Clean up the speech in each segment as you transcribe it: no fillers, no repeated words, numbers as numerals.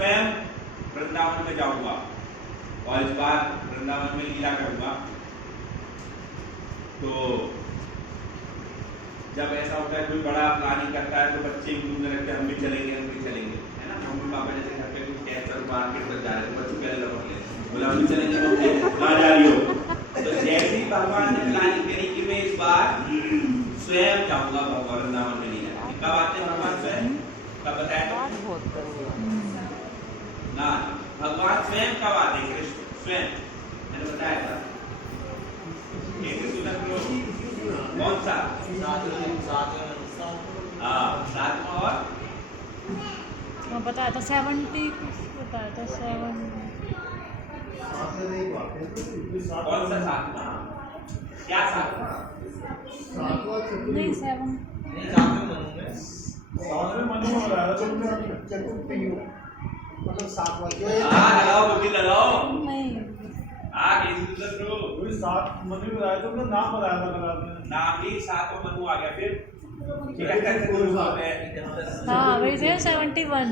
स्वयं वृंदावन में जाऊंगा और इस बार वृंदावन में लीला करूंगा। तो जब ऐसा होता है कोई बड़ा प्लानिंग करता है तो बच्चे भी घूमने लगते हैं, हम भी चलेंगे है ना। मम्मी पापा जैसे घर पे कुछ कैंसर मार्केट पर जा रहे हैं, बच्चों क्या लगा बोला हम भी चलेंगे, कहाँ जा रही हो। तो जैसे ही भगवान ने प्लानिंग करी कि मैं इस बार स्वयं जाऊंगा भगवान वृंदावन में लीला। कब आते हैं भगवान स्वयं, कब बताया ना, भगवान स्वयं कब आते हैं, कृष्ण स्वयं मैंने बताया था। कौन सा? सातवां और बताया था 70 बताया था 7 कौन सा सातवां, क्या सातवां? नहीं 7 मतलब 7 लगाओ बुद्धि लगाओ। नहीं कोई 7 मनु बताया तो उनका नाम बताया था नाम भी 7 मनु आ गया। फिर हाँ वही से 71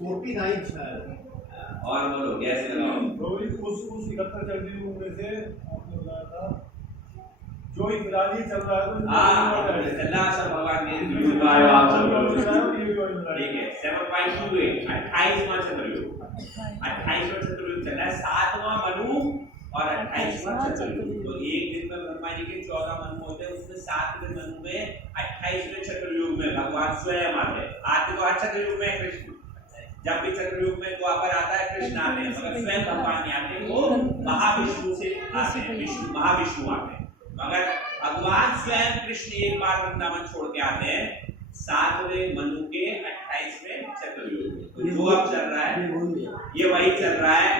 49 और बोलो कैसे लगाओ। तो उस 71 चरणों में से आपने बताया था जो इकरारी चल रहा है अल्लाह सब भगवान ने दिखाया आप सब। ठीक है 7.28 28वां चतुर्युग, 28वां चतुर्युग चल रहा है, 7वां मनु और 28वां चतुर्युग। तो एक दिन में ब्रह्मा जी के 14 मनु होते हैं, उसमें 7वें मनु में 28वें चतुर्युग में भगवान स्वयं आते हैं। आते तो हर चतुर्युग में कृष्ण, जब भी चतुर्युग में द्वापर आता है कृष्ण आते हैं, मगर स्वयं भगवान नहीं आते, वो महाविष्णु से आते हैं, विष्णु महाविष्णु आते हैं। मगर भगवान स्वयं कृष्ण एक बार वृंदावन छोड़ के आते हैं 7वें मनु के 28वें चतुर्युग में। तो जो अब चल रहा है ये वही चल रहा है,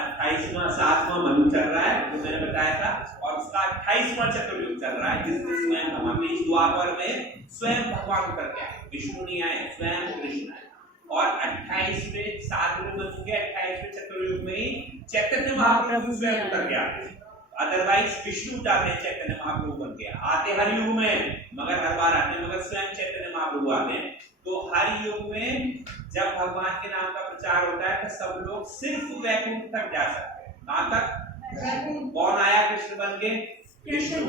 28वां 7वां मनु चल रहा है जो मैंने बताया था, और उसका 28वां चतुर्युग चल रहा है जिसमें स्वयं भगवान इस द्वापर में स्वयं भगवान उतर के आए, विष्णु नहीं आए, स्वयं कृष्ण आए। और 28वें 7वें मनु के 28वें चतुर्युग में ही चैतन्य महाप्रभु स्वयं उतर के आते हैं। अदरवाइज विष्णु उतारते हैं, चैतन्य महाप्रभु बन के आते हर युग में, मगर हर बार आते हैं, मगर स्वयं चैतन्य महाप्रभु आते हैं। तो हर युग में जब भगवान के नाम का प्रचार होता है तो सब लोग सिर्फ वैकुंठ तक जा सकते हैं। कहां तक? कौन आया कृष्ण बन के? विष्णु।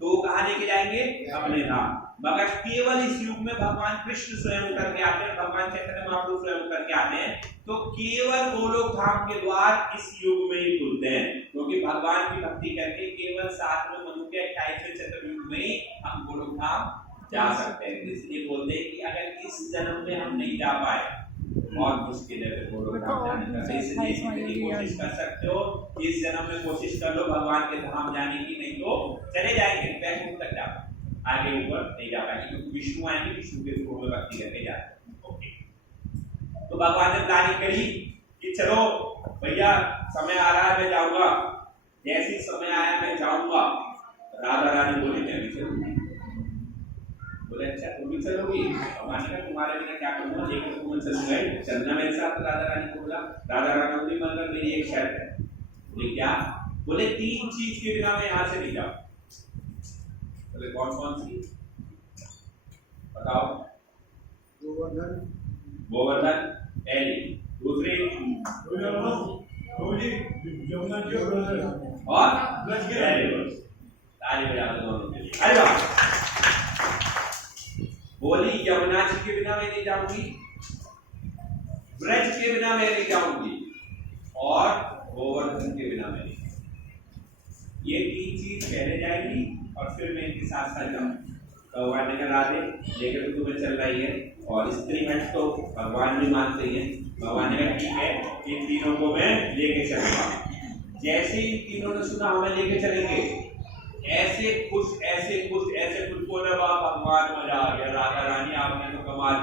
तो कहां लेके जाएंगे? अपने धाम। मगर केवल इस युग में भगवान कृष्ण स्वयं उतर के आते हैं, भगवान चैतन्य महाप्रभु स्वयं उतर के आते हैं, तो केवल गोलोक धाम के द्वार इस युग में ही खुलते हैं, क्योंकि भगवान की भक्ति करके केवल 7वें मनु के 28वें चतुर्युग में ही हम गोलोक धाम जा सकते हैं। इसलिए बोलते हैं कि अगर इस जन्म में हम नहीं जा पाए बहुत मुश्किल है फिर गोलोक धाम जाने का। इसलिए कोशिश कर सकते हो, इस जन्म में कोशिश कर लो भगवान के धाम जाने की, नहीं तो चले जाएंगे वैकुंठ तक, जा आगे ऊपर नहीं जा पाएंगे, क्योंकि विष्णु आएंगे, विष्णु के रूप में भक्ति करके जाते हैं। ओके, तो भगवान ने प्लानिंग करी कि चलो भैया समय आ रहा है मैं जाऊंगा। जैसे समय आया मैं जाऊंगा, राधा रानी बोली मैं भी चलूंगी। बोले अच्छा तुम भी चलोगी? भगवान ने कहा तुम्हारे बिना क्या करूंगा, लेकिन तुम चलूंगा, चलना मेरे साथ। राधा रानी को बोला, राधा रानी बोली मतलब मेरी एक शर्त है। बोले क्या? बोले 3 चीज के बिना मैं यहाँ से नहीं जाऊँ। बोले कौन कौन सी बताओ? गोवर्धन पहली, दूसरी यमुना जी और ताली बजा दो दोनों के लिए। अरे वाह! बोली यमुना जी के बिना मैं नहीं जाऊंगी, ब्रज के बिना मैं नहीं जाऊंगी, और गोवर्धन के बिना मैं नहीं। ये 3 चीज पहले जाएगी और फिर मैं इनके साथ साथ जाऊंगी। भगवान ने कहा राधे लेकर तो तुम्हें चल रही है, और स्त्री हट तो भगवान भी मानते हैं। भगवान ने कहा ठीक है, इन तीनों को मैं लेके चलूंगा। जैसे इन तीनों ने सुना हमें लेके चलेंगे, ऐसे खुश बोले वाह भगवान मजा आ गया, राधा रानी आपने तो कमाल